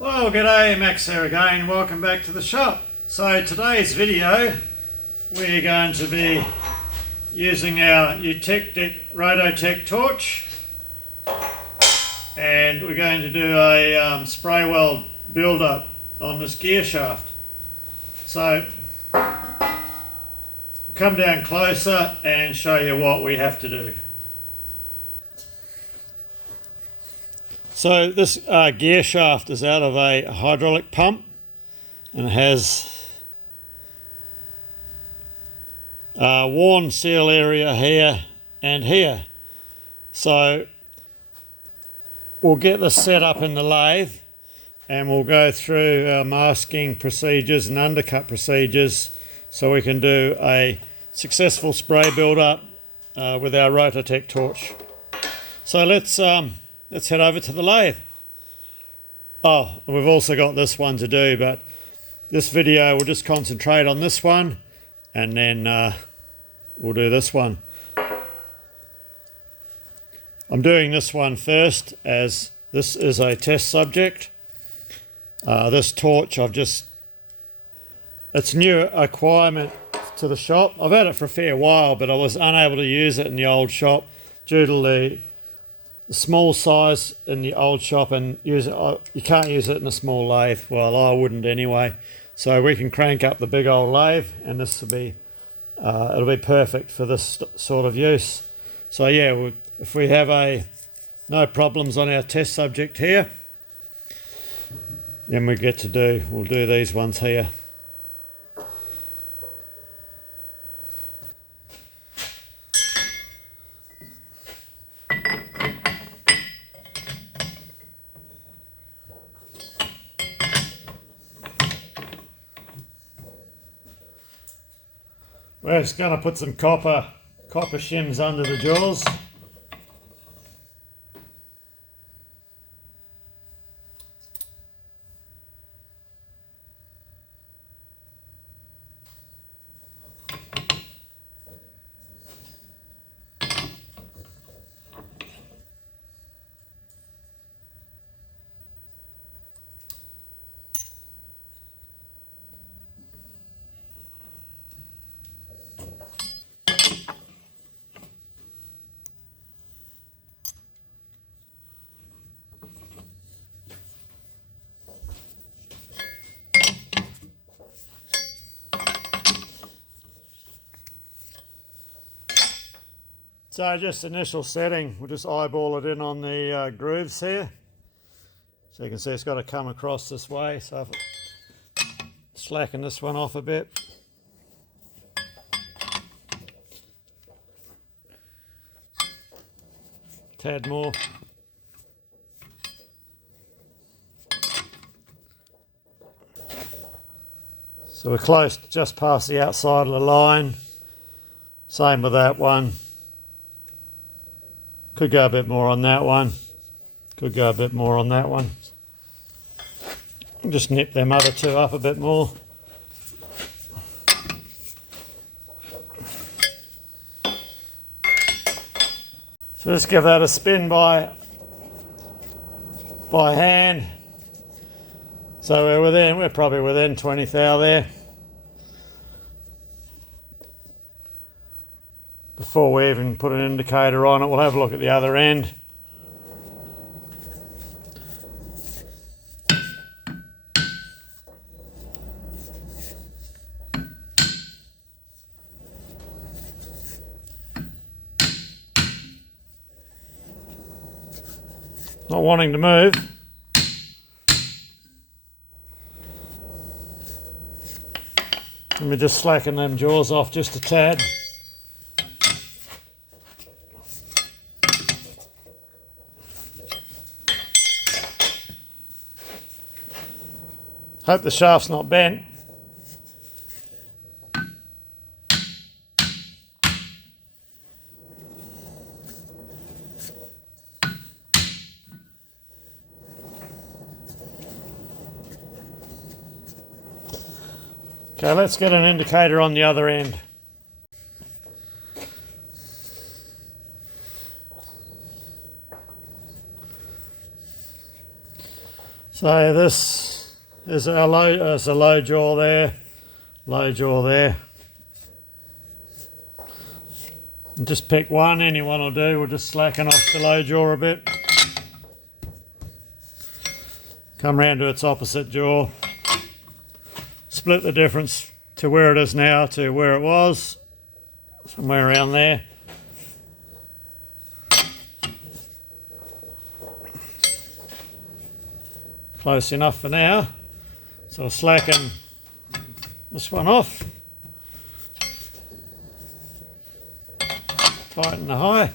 Well, g'day, Max here again. Welcome back to the shop. So today's video, we're going to be using our Rototec torch, and we're going to do a spray weld build-up on this gear shaft. So come down closer and show you what we have to do. So this gear shaft is out of a hydraulic pump, and it has a worn seal area here and here. So we'll get this set up in the lathe and we'll go through our masking procedures and undercut procedures so we can do a successful spray build-up with our Rototec torch. So let's head over to the lathe. Oh, we've also got this one to do, but this video we'll just concentrate on this one, and then we'll do this one. I'm doing this one first as this is a test subject. This torch, it's new acquirement to the shop. I've had it for a fair while, but I was unable to use it in the old shop due to the small size in the old shop, and you can't use it in a small lathe. Well, I wouldn't anyway. So we can crank up the big old lathe, and this will be it'll be perfect for this sort of use. So yeah, if we have no problems on our test subject here, then we'll do these ones here. We're just going to put some copper shims under the jaws. So just initial setting, we'll just eyeball it in on the grooves here. So you can see it's got to come across this way. So if I slacken this one off a bit. Tad more. So we're close, just past the outside of the line. Same with that one. Could go a bit more on that one. Could go a bit more on that one. Just nip them other two up a bit more. So just give that a spin by hand. So we're probably within 20th thou there. Before we even put an indicator on it, we'll have a look at the other end. Not wanting to move. Let me just slacken them jaws off just a tad. Hope the shaft's not bent. Okay, let's get an indicator on the other end. So this is our low jaw there, low jaw there. And just pick one, any one will do. We'll just slacken off the low jaw a bit. Come round to its opposite jaw. Split the difference to where it is now to where it was, somewhere around there. Close enough for now. So I'll slacken this one off. Tighten the high.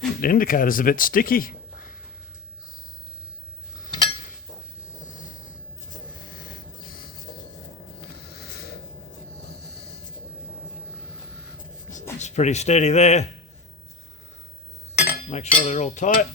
The indicator's a bit sticky. It's pretty steady there. Make sure they're all tight.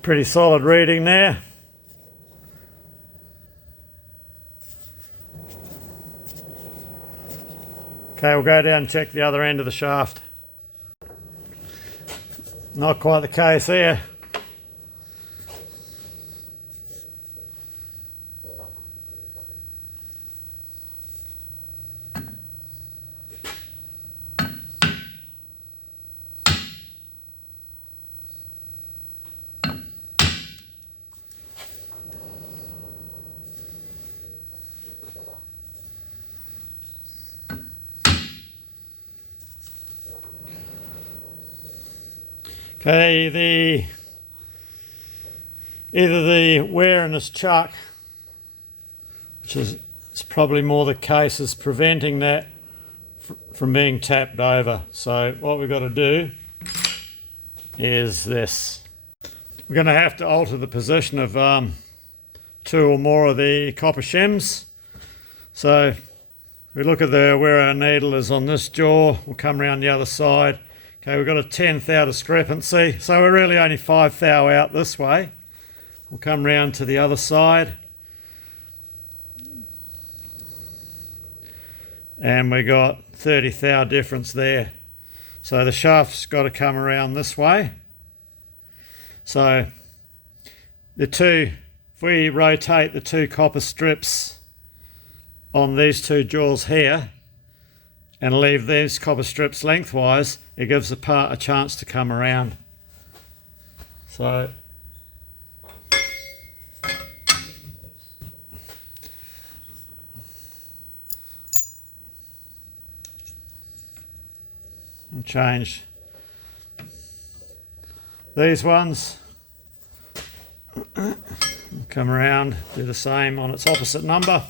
Pretty solid reading there. Okay, we'll go down and check the other end of the shaft. Not quite the case here. Okay, either the wear in this chuck, which is it's probably more the case, is preventing that from being tapped over. So what we've got to do is this. We're going to have to alter the position of two or more of the copper shims. So we look at where our needle is on this jaw. We'll come around the other side. Okay, we've got a 10th thou discrepancy, so we're really only 5 thou out this way. We'll come round to the other side. And we got 30 thou difference there. So the shaft's got to come around this way. So if we rotate the two copper strips on these two jaws here and leave these copper strips lengthwise, it gives the part a chance to come around. So I'll change these ones. Come around, do the same on its opposite number.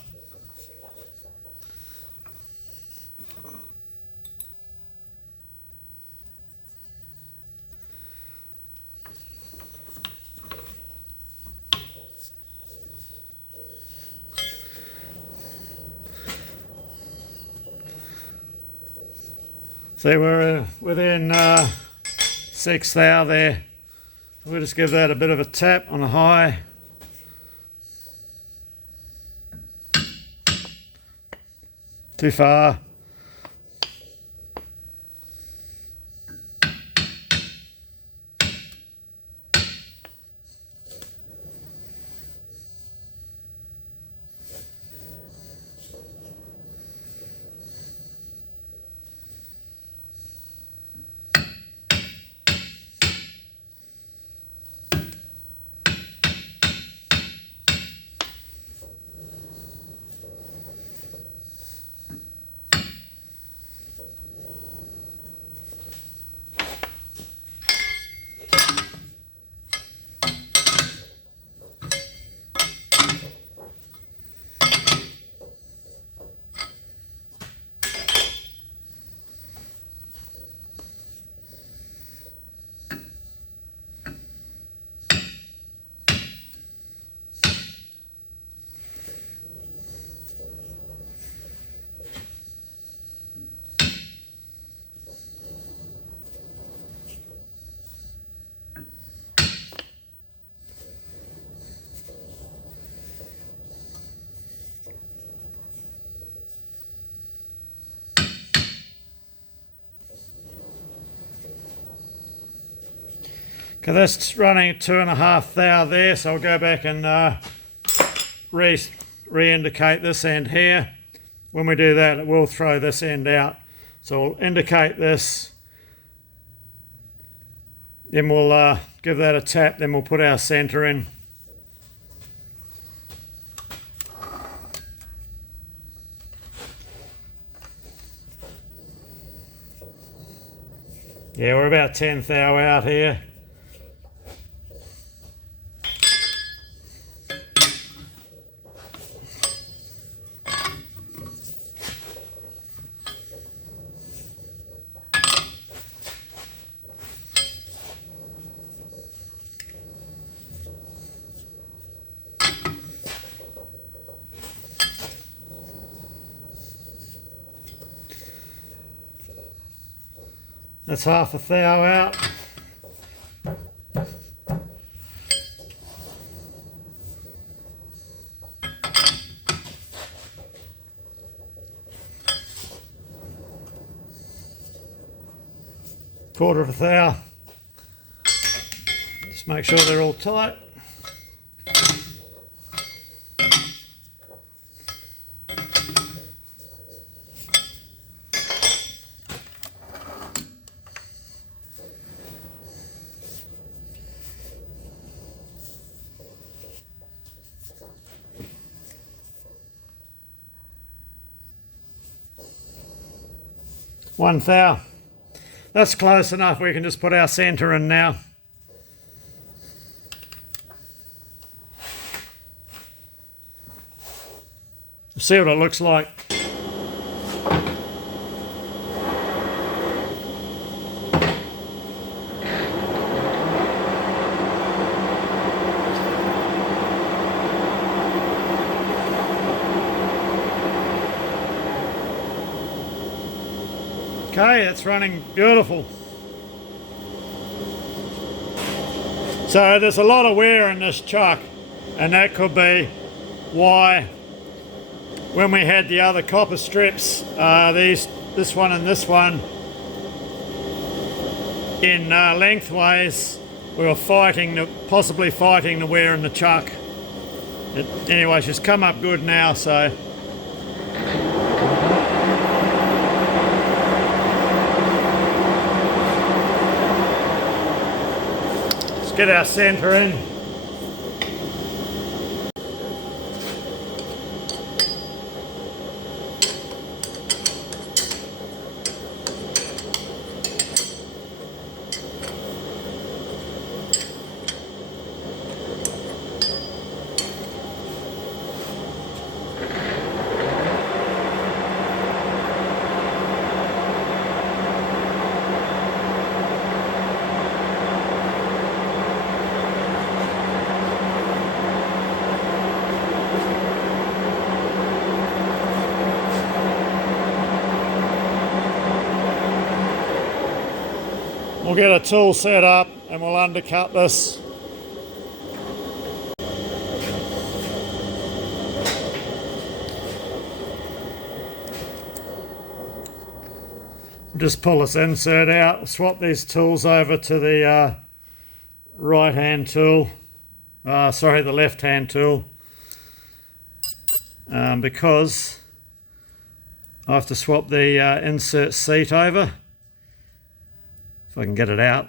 See, we're within 6 thou there. We'll just give that a bit of a tap on the high. Too far. Okay, that's running at 2.5 thou there, so I'll go back and re-indicate this end here. When we do that, it will throw this end out. So we'll indicate this, then we'll give that a tap, then we'll put our centre in. Yeah, we're about 10 thou out here. That's 1/2 thou out. Quarter of a thou. Just make sure they're all tight. One thou. That's close enough. We can just put our centre in now. See what it looks like. Okay, it's running beautiful. So there's a lot of wear in this chuck, and that could be why when we had the other copper strips, this one and this one, in lengthways, we were possibly fighting the wear in the chuck. Anyway, she's come up good now, so. Get our centre in. We'll get a tool set up and we'll undercut this. Just pull this insert out, swap these tools over to the right hand tool, the left hand tool, because I have to swap the insert seat over. If I can get it out.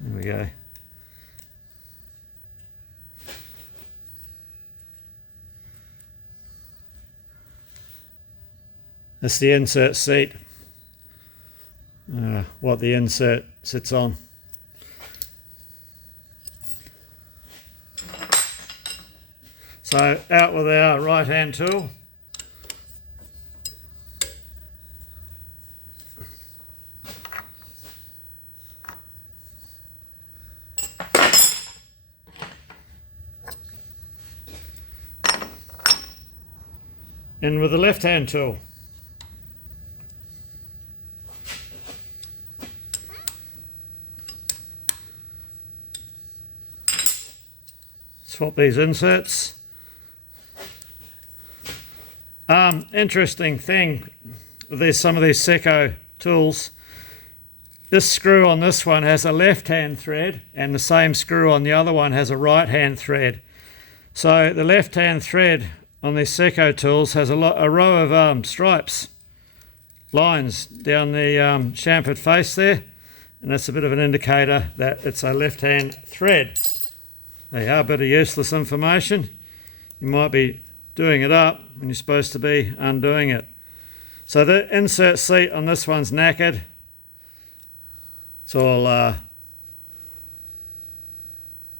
There we go. That's the insert seat, what the insert sits on. So out with our right hand tool. In with the left hand tool. Swap these inserts. Interesting thing, with some of these Seco tools, this screw on this one has a left-hand thread and the same screw on the other one has a right-hand thread. So the left-hand thread on these Seco tools has a row of stripes, lines down the chamfered face there, and that's a bit of an indicator that it's a left-hand thread. There you are, a bit of useless information. You might be doing it up when you're supposed to be undoing it. So the insert seat on this one's knackered. It's all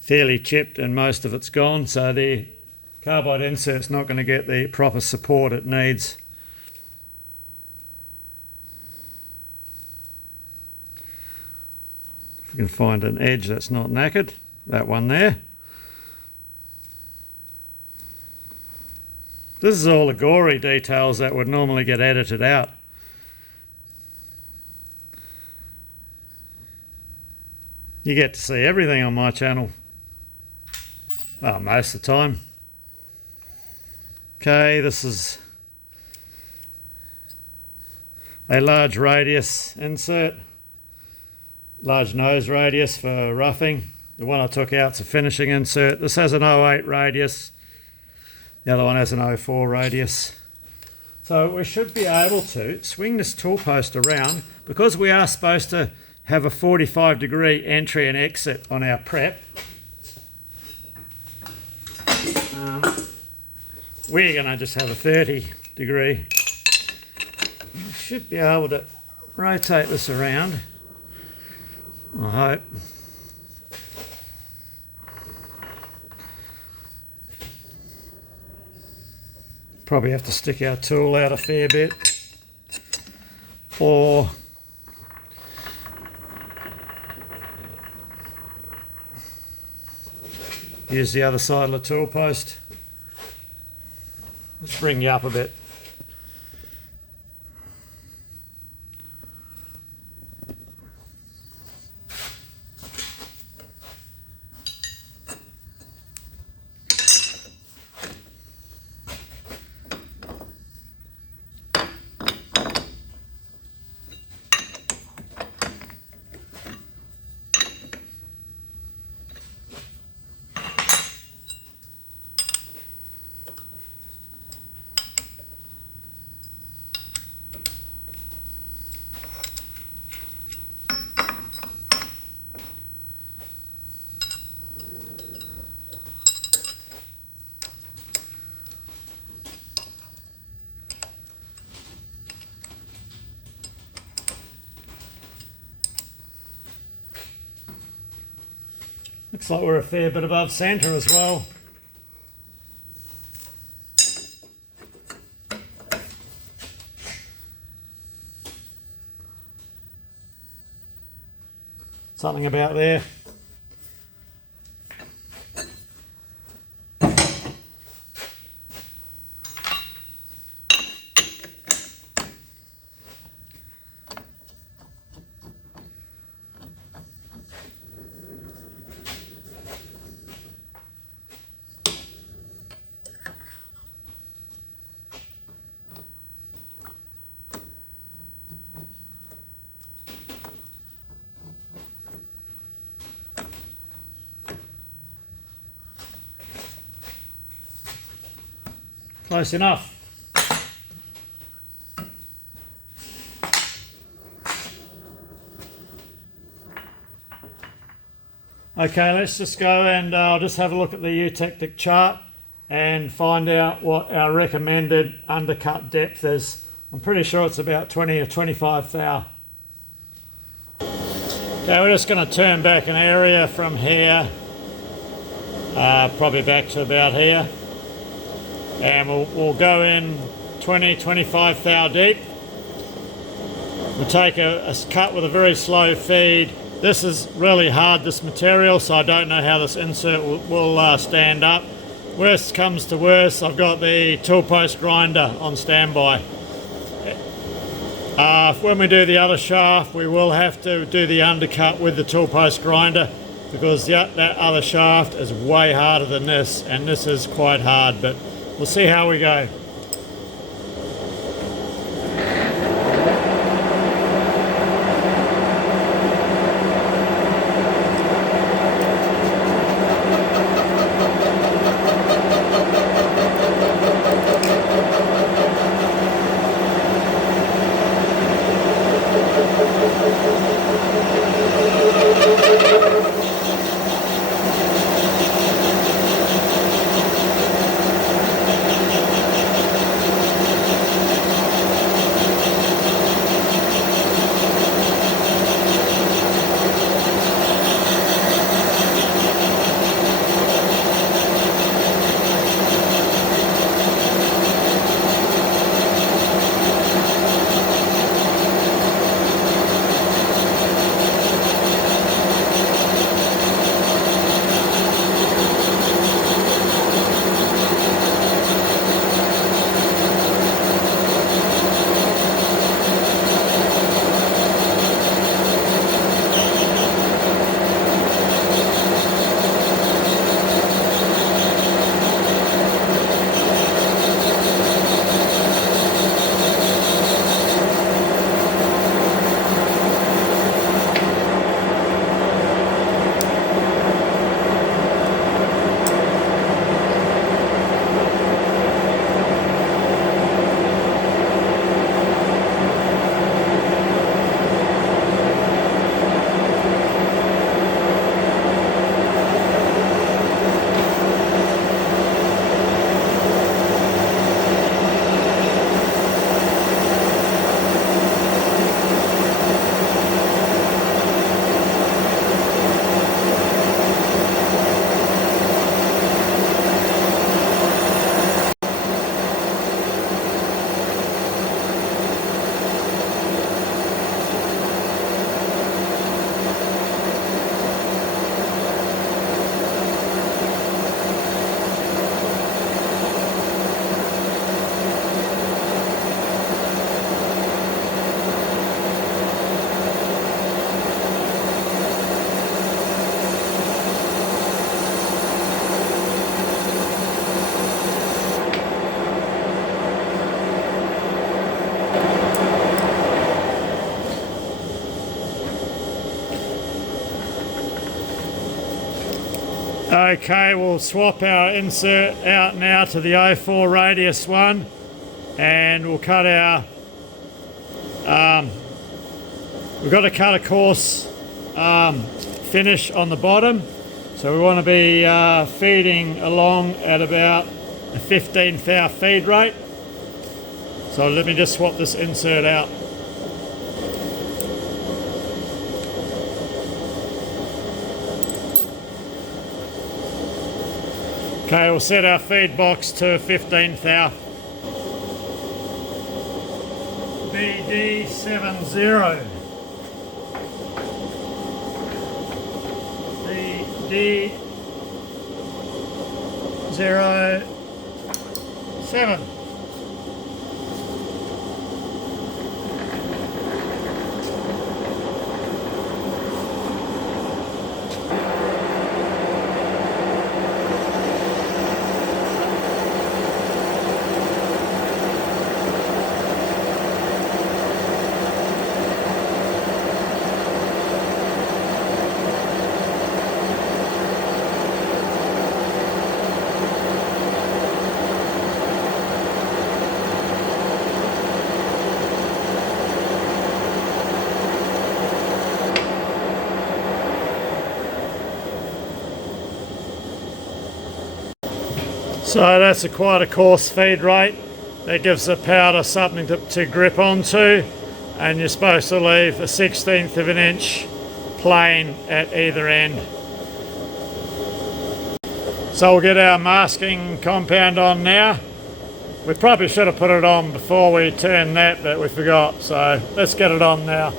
fairly chipped and most of it's gone, so the carbide insert's not going to get the proper support it needs. If we can find an edge that's not knackered, that one there. This is all the gory details that would normally get edited out. You get to see everything on my channel. Well, most of the time. Okay, this is a large radius insert. Large nose radius for roughing. The one I took out is a finishing insert. This has an 08 radius. The other one has an 04 radius. So we should be able to swing this tool post around, because we are supposed to have a 45-degree entry and exit on our prep. We're going to just have a 30-degree. We should be able to rotate this around, I hope. Probably have to stick our tool out a fair bit, or use the other side of the tool post. Let's bring you up a bit. Looks like we're a fair bit above centre as well. Something about there. Close enough. Okay, let's just go and I'll just have a look at the eutectic chart and find out what our recommended undercut depth is. I'm pretty sure it's about 20 or 25 thou. Okay, we're just going to turn back an area from here, probably back to about here. And we'll go in 20-25 thou deep. We'll take a cut with a very slow feed. This is really hard, this material, so I don't know how this insert will stand up. Worst comes to worst, I've got the tool post grinder on standby. When we do the other shaft, we will have to do the undercut with the tool post grinder, because that other shaft is way harder than this, and this is quite hard, but we'll see how we go. Okay, we'll swap our insert out now to the 04 radius one, and we'll cut our, we've got to cut a coarse finish on the bottom, so we want to be feeding along at about a 15th thou feed rate. So let me just swap this insert out. Okay, we'll set our feed box to 15th thou. BD70. BD07. So that's quite a coarse feed rate. That gives the powder something to grip onto, and you're supposed to leave a 1/16 of an inch plain at either end. So we'll get our masking compound on now. We probably should have put it on before we turned that, but we forgot, so let's get it on now.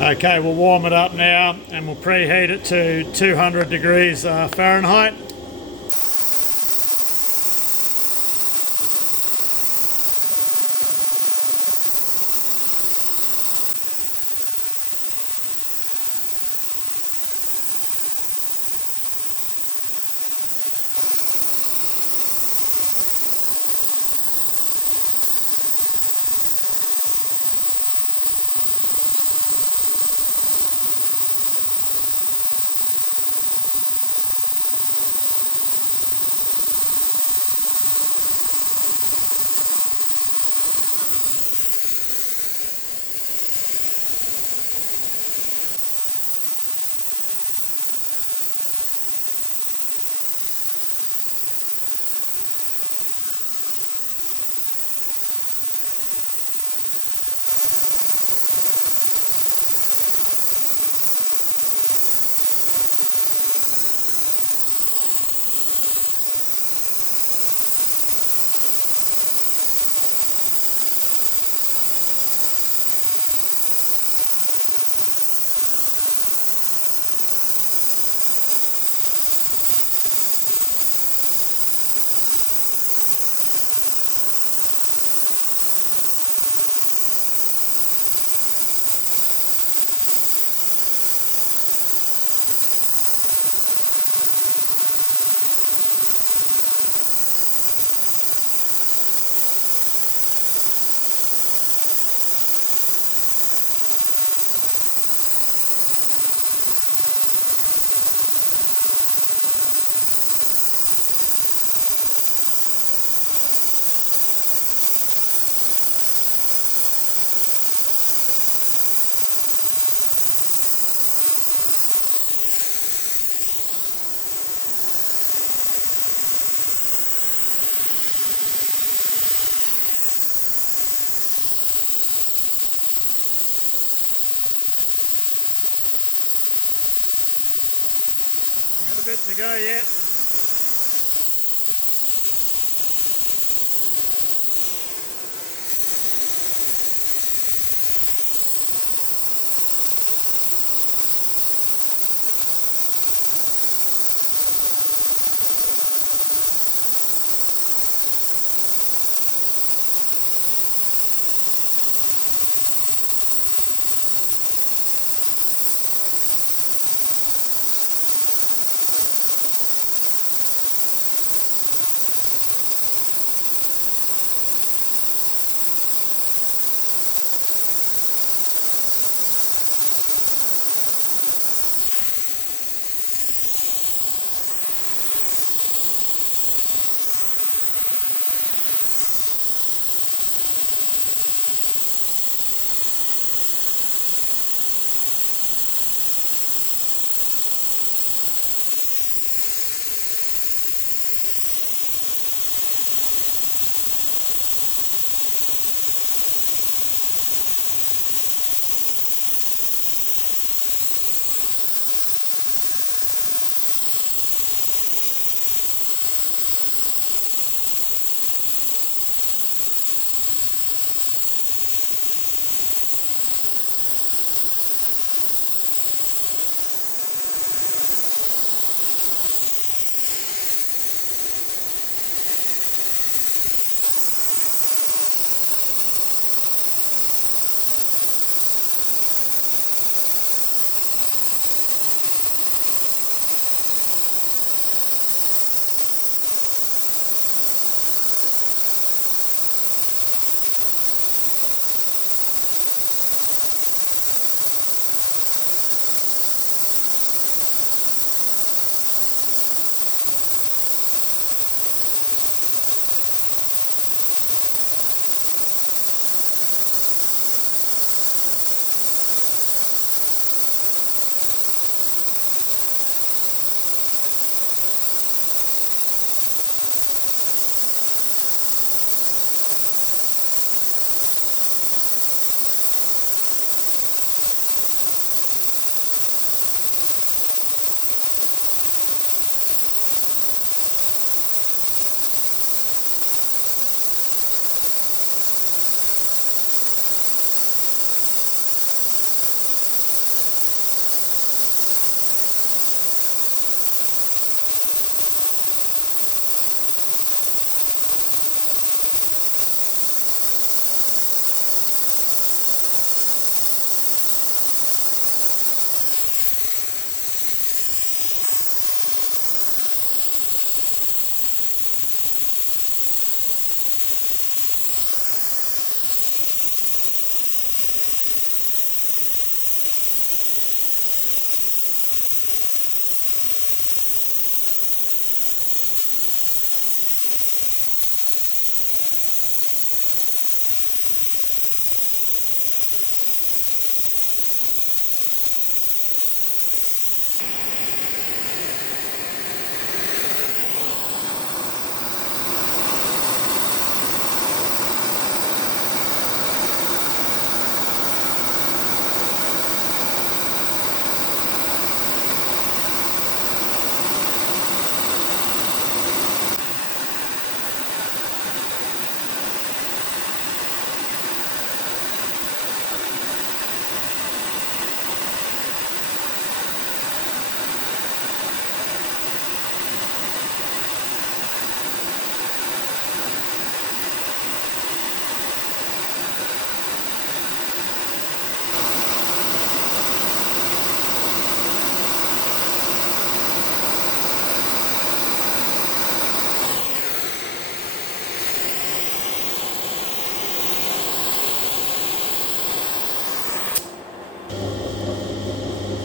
Okay, we'll warm it up now and we'll preheat it to 200 degrees Fahrenheit. a bit to go yet.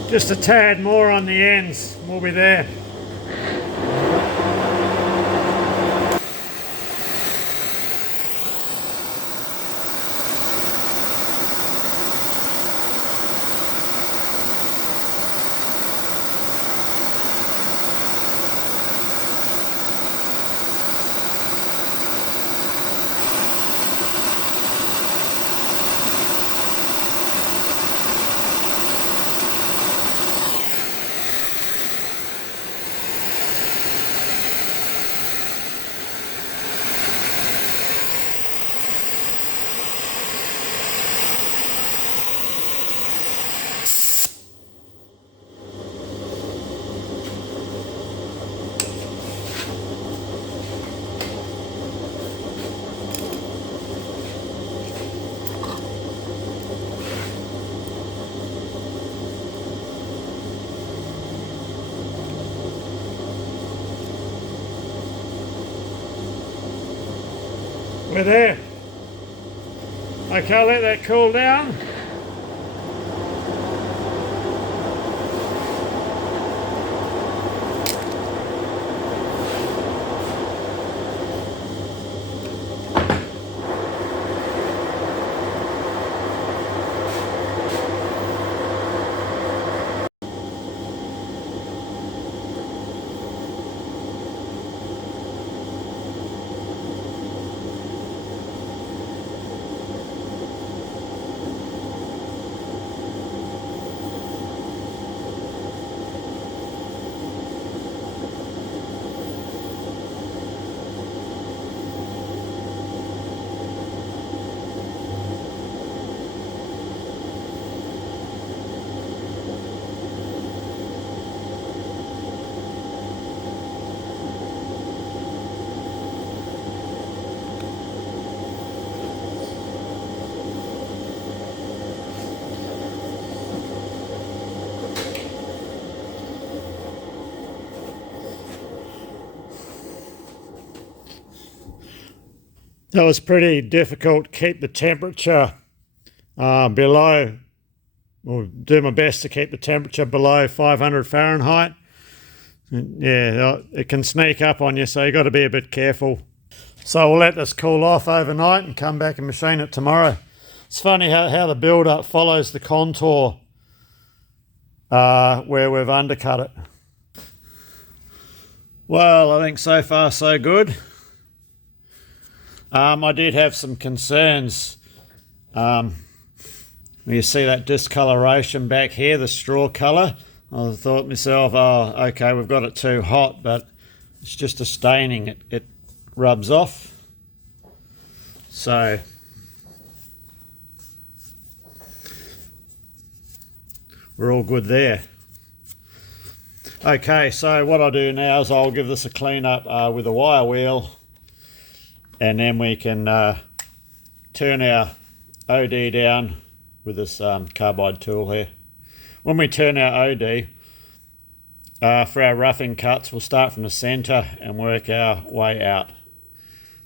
Just a tad more on the ends, we'll be there. We're there. Okay, I'll let that cool down. That was pretty difficult to keep the temperature below. We'll do my best to keep the temperature below 500 Fahrenheit. Yeah, it can sneak up on you, so you've got to be a bit careful. So we'll let this cool off overnight and come back and machine it tomorrow. It's funny how the build-up follows the contour where we've undercut it. Well, I think so far so good. I did have some concerns. You see that discoloration back here, the straw colour. I thought to myself, oh, okay, we've got it too hot, but it's just a staining. It rubs off. So we're all good there. Okay, so what I'll do now is I'll give this a clean up with a wire wheel, and then we can turn our OD down with this carbide tool here. When we turn our OD, for our roughing cuts, we'll start from the centre and work our way out.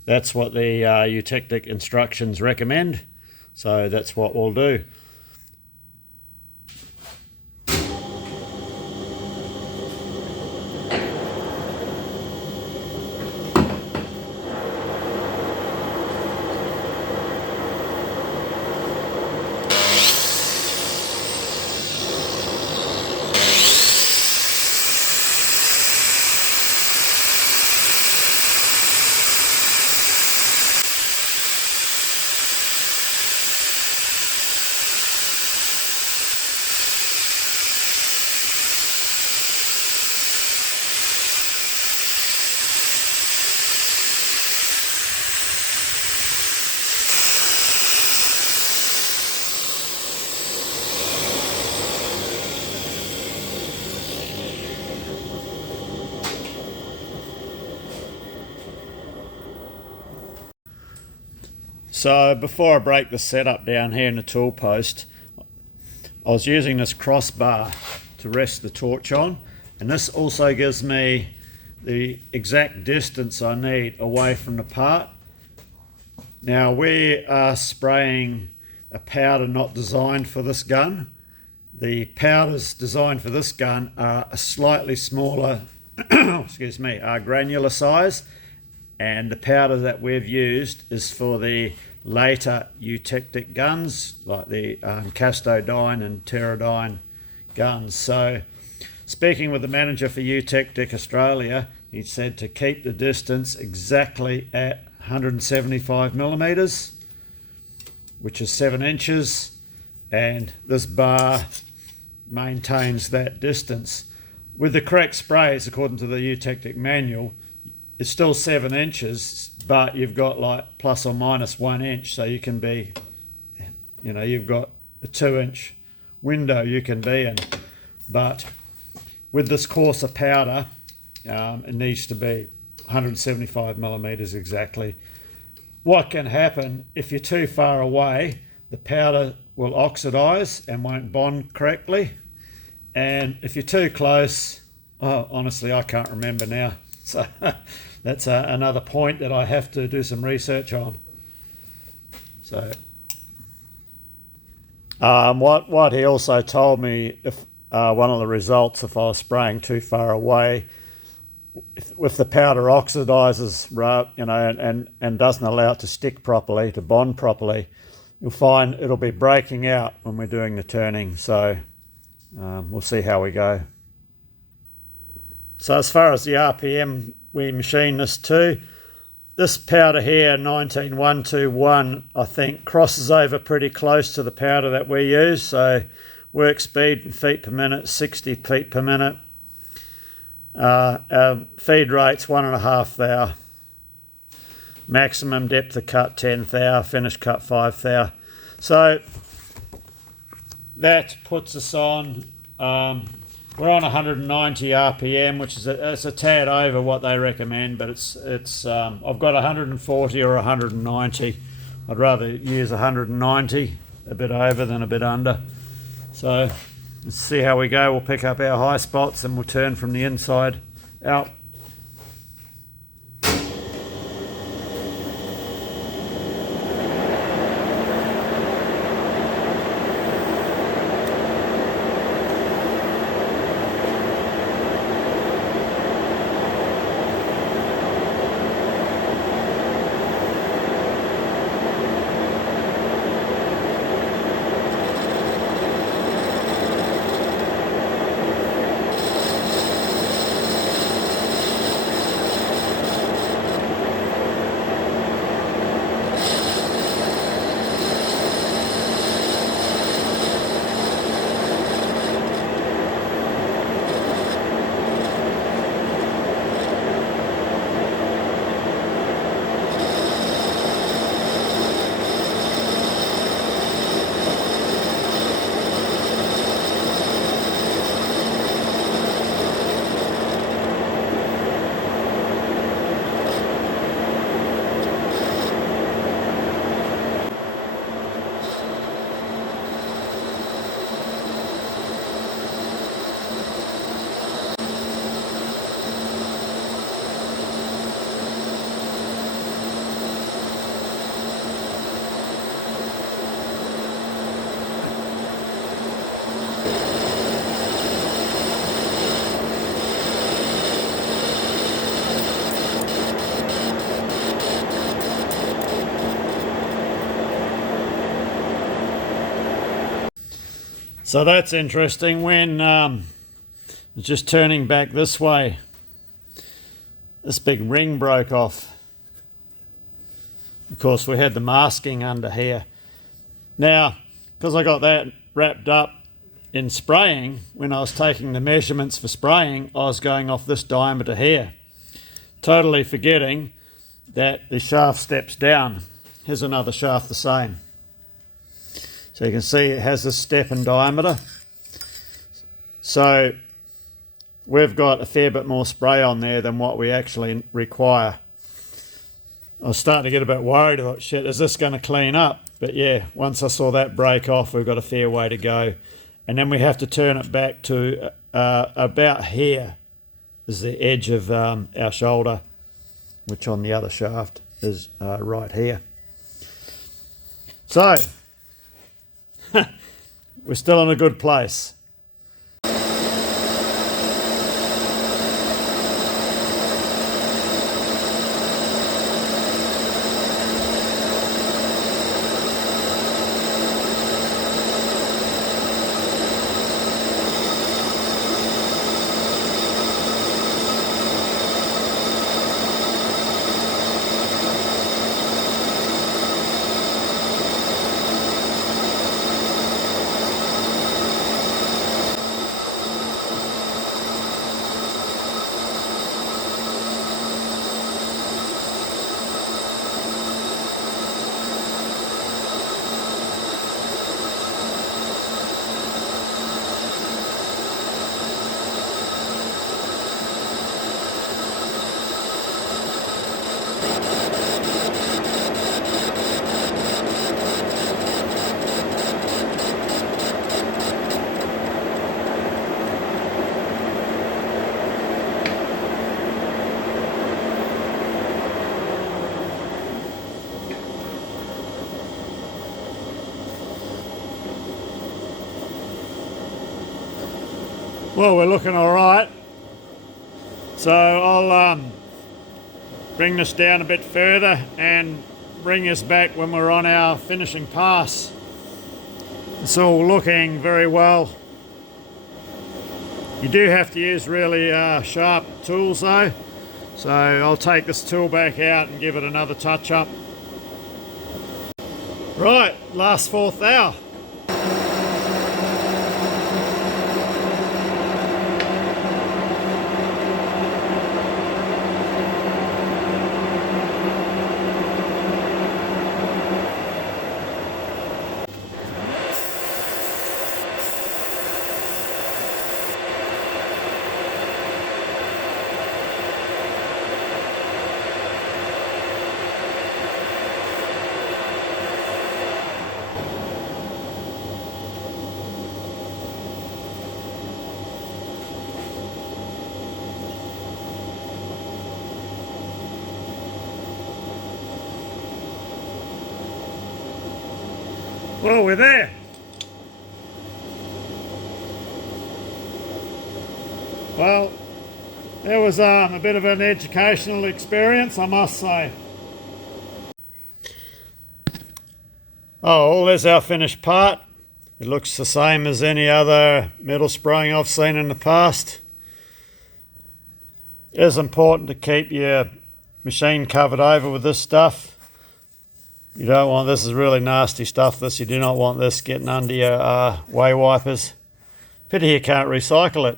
That's what the Eutectic instructions recommend, so that's what we'll do. So before I break the setup down here in the tool post, I was using this crossbar to rest the torch on, and this also gives me the exact distance I need away from the part. Now we are spraying a powder not designed for this gun. The powders designed for this gun are a slightly smaller excuse me, granular size, and the powder that we've used is for the later Eutectic guns, like the Castodyne and Pterodyne guns. So speaking with the manager for Eutectic Australia, he said to keep the distance exactly at 175 millimeters, which is 7 inches, and this bar maintains that distance. With the correct sprays, according to the Eutectic manual, it's still 7 inches, but you've got like plus or minus 1 inch, so you can be, you've got a 2-inch window you can be in. But with this coarser powder, it needs to be 175 millimeters exactly. What can happen if you're too far away, the powder will oxidize and won't bond correctly. And if you're too close, oh, honestly, I can't remember now. So that's another point that I have to do some research on. So what he also told me, if one of the results, if I was spraying too far away, if the powder oxidizes, and doesn't allow it to stick properly, to bond properly, you'll find it'll be breaking out when we're doing the turning. So we'll see how we go. So as far as the RPM we machine this to, this powder here, 19121, I think crosses over pretty close to the powder that we use. So work speed in feet per minute, 60 feet per minute. Our feed rate's 1.5 thou. Maximum depth of cut 10 thou, finish cut 5 thou. So that puts us on, we're on 190 RPM, which is it's a tad over what they recommend, but it's I've got 140 or 190. I'd rather use 190, a bit over than a bit under. So let's see how we go. We'll pick up our high spots and we'll turn from the inside out. So that's interesting. When just turning back this way, this big ring broke off. Of course, we had the masking under here. Now, because I got that wrapped up in spraying, when I was taking the measurements for spraying, I was going off this diameter here, totally forgetting that the shaft steps down. Here's another shaft the same. So you can see it has this step in diameter. So we've got a fair bit more spray on there than what we actually require. I was starting to get a bit worried about, shit, is this going to clean up? But yeah, once I saw that break off, we've got a fair way to go. And then we have to turn it back to about here is the edge of our shoulder, which on the other shaft is right here. So we're still in a good place. Well, we're looking all right. So I'll bring this down a bit further and bring us back when we're on our finishing pass. It's all looking very well. You do have to use really sharp tools though. So I'll take this tool back out and give it another touch up. Right, last fourth hour. Well, we're there. Well, it was a bit of an educational experience, I must say. Oh, there's our finished part. It looks the same as any other metal spraying I've seen in the past. It is important to keep your machine covered over with this stuff. You don't want, this is really nasty stuff, this. You do not want this getting under your way wipers. Pity you can't recycle it.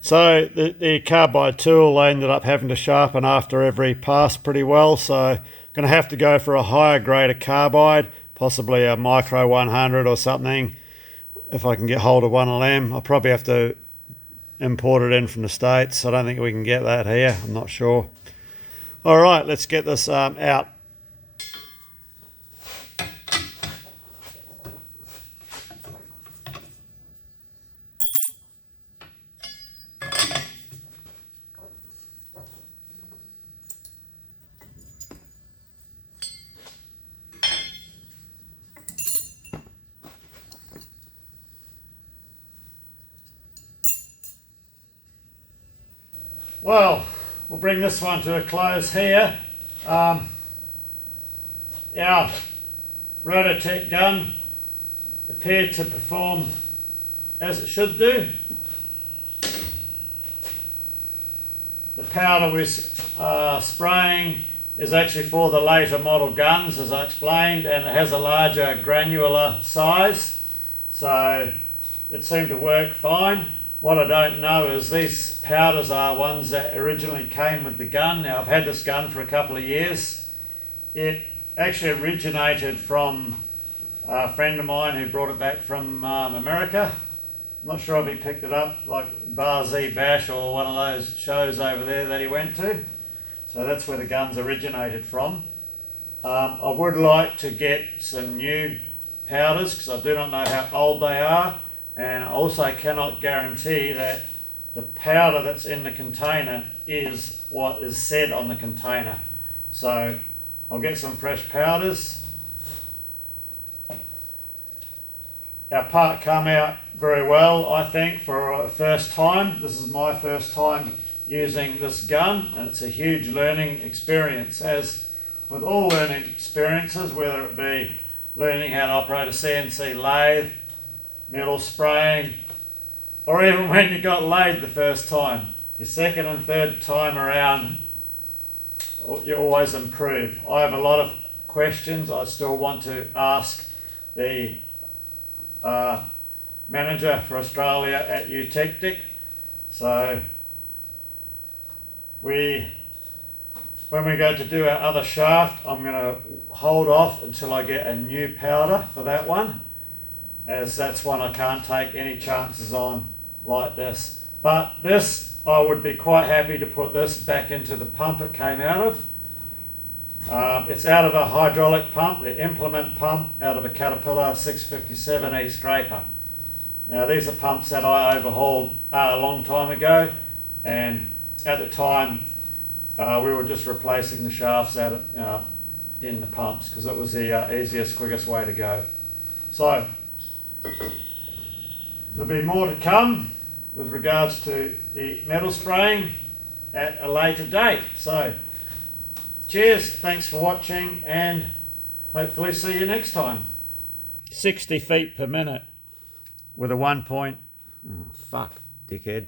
So the carbide tool I ended up having to sharpen after every pass pretty well, so I'm going to have to go for a higher grade of carbide, possibly a micro 100 or something, if I can get hold of one of them. I'll probably have to import it in from the States. I don't think we can get that here, I'm not sure. All right, let's get this out. Well, we'll bring this one to a close here. Our Rototec gun appeared to perform as it should do. The powder we're spraying is actually for the later model guns, as I explained, and it has a larger granular size, so it seemed to work fine. What I don't know is these powders are ones that originally came with the gun. Now, I've had this gun for a couple of years. It actually originated from a friend of mine who brought it back from America. I'm not sure if he picked it up like Bar Z Bash or one of those shows over there that he went to. So that's where the guns originated from. I would like to get some new powders because I do not know how old they are. And I also cannot guarantee that the powder that's in the container is what is said on the container. So I'll get some fresh powders. Our part come out very well, I think, for a first time. This is my first time using this gun, and it's a huge learning experience. As with all learning experiences, whether it be learning how to operate a CNC lathe, metal spraying, or even when you got laid the first time, your second and third time around, you always improve. I have a lot of questions I still want to ask the manager for Australia at Eutectic. So when we go to do our other shaft, I'm going to hold off until I get a new powder for that one, as that's one I can't take any chances on like this. But this, I would be quite happy to put this back into the pump it came out of. It's out of a hydraulic pump, the implement pump, out of a Caterpillar 657E scraper. Now these are pumps that I overhauled a long time ago, and at the time we were just replacing the shafts out in the pumps because it was the easiest, quickest way to go. So There'll be more to come with regards to the metal spraying at a later date. So, cheers, thanks for watching, and hopefully see you next time. 60 feet per minute with a 1 point. Oh, fuck, dickhead.